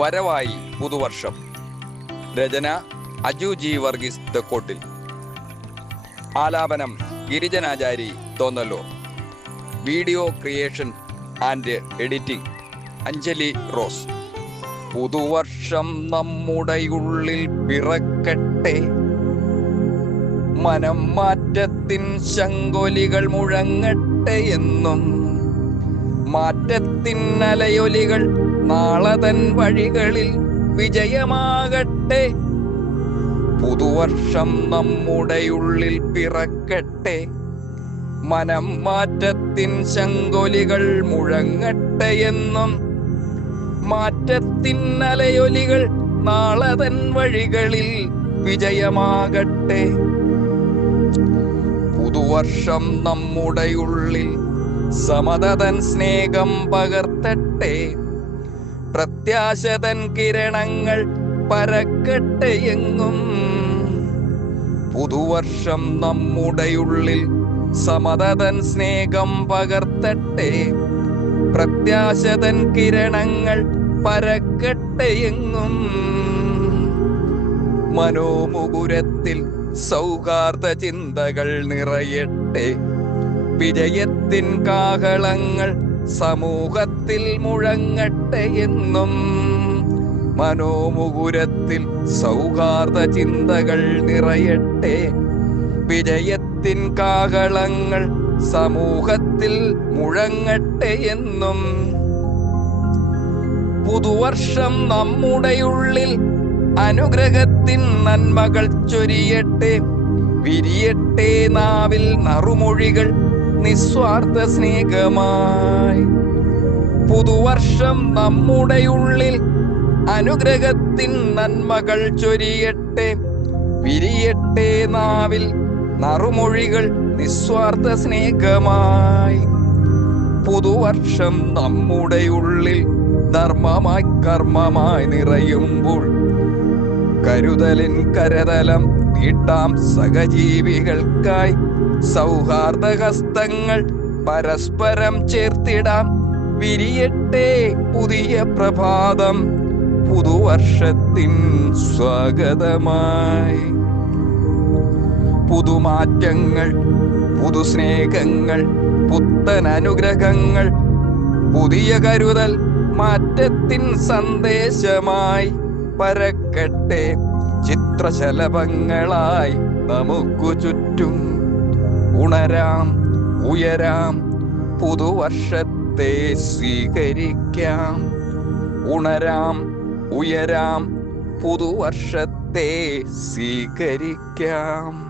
വരവായി പുതുവർഷം. രചന അജു ജി വർഗീസ് തെക്കോട്ടിൽ. ആലാപനം ഗിരിജനാചാരി Thonnallur. Video creation and editing Anjali Rose. പുതുവർഷം നമ്മുടെ ഉള്ളിൽ പിറക്കട്ടെ, മനം മാറ്റത്തിൻ ശങ്കൊലികൾ മുഴങ്ങട്ടെ എന്നും. മാറ്റത്തിൻ അലയൊലികൾ നാളെ തൻ വഴികളിൽ വിജയമാകട്ടെ. പുതുവർഷം നമ്മുടെ ഉള്ളിൽ പിറക്കട്ടെ, മനം മാറ്റത്തിൻ ശങ്കൊലികൾ മുഴങ്ങട്ടെ എന്നും. മാറ്റത്തിൻ അലയൊലികൾ നാളെ തൻ വഴികളിൽ വിജയമാകട്ടെ. പുതുവർഷം നമ്മുടെ ഉള്ളിൽ സമതൻ സ്നേഹം പകർത്തട്ടെ. പ്രത്യാശതൻ കിരണങ്ങൾ പരക്കട്ടെ എങ്ങും. പുതുവർഷം നമ്മുടെ ഉള്ളിൽ സമതൻ സ്നേഹം പകർത്തട്ടെ. പ്രത്യാശതൻ കിരണങ്ങൾ പരക്കട്ടെ എങ്ങും. മനോമുകുരത്തിൽ സൗഹാർദ്ദ ചിന്തകൾ നിറയട്ടെ. വിജയത്തിൻ കാഹളങ്ങൾ സമൂഹത്തിൽ മുഴങ്ങട്ടെ എന്നും. മനോമുകുരത്തിൽ സൗഹാർദ്ദ ചിന്തകൾ നിറയട്ടെ. വിജയത്തിൻ കാഹളങ്ങൾ സമൂഹത്തിൽ മുഴങ്ങട്ടെ എന്നും. പുതുവർഷം നമ്മുടെ ഉള്ളിൽ അനുഗ്രഹത്തിൻ നന്മകൾ ചൊരിയട്ടെ. വിരിയട്ടെ നാവിൽ നറുമൊഴികൾ നിസ്വാർത്ഥ സ്നേഹമായി. പുതുവർഷം നമ്മുടെ ഉള്ളിൽ അനുഗ്രഹത്തിൻ നന്മകൾ ചൊരിയട്ടെ. വിരിയട്ടെ നാവിൽ നറുമൊഴികൾ നിസ്വാർത്ഥ സ്നേഹമായി. പുതുവർഷം നമ്മുടെ ഉള്ളിൽ ധർമ്മമായി കർമ്മമായി നിറയുമ്പോൾ കരുതലിൻ കരതലം നീട്ടാം സഹജീവികൾക്കായി. സൗഹാർദ്ദ ഹസ്തങ്ങൾ പരസ്പരം ചേർത്തിടാം. വിരിയട്ടെ പുതിയ പ്രഭാതം പുതുവർഷത്തിൻ സ്വാഗതമായി. പുതുമാറ്റങ്ങൾ, പുതുസ്നേഹങ്ങൾ, പുത്തൻ അനുഗ്രഹങ്ങൾ, പുതിയ കരുതൽ മാറ്റത്തിൻ സന്ദേശമായി പരക്കട്ടെ. ചിത്രശലഭങ്ങളായി നമുക്കു ചുറ്റും ഉണരാം, ഉയരാം, പുതുവർഷത്തെ സ്വീകരിക്കാം. ഉണരാം, ഉയരാം, പുതുവർഷത്തെ സ്വീകരിക്കാം.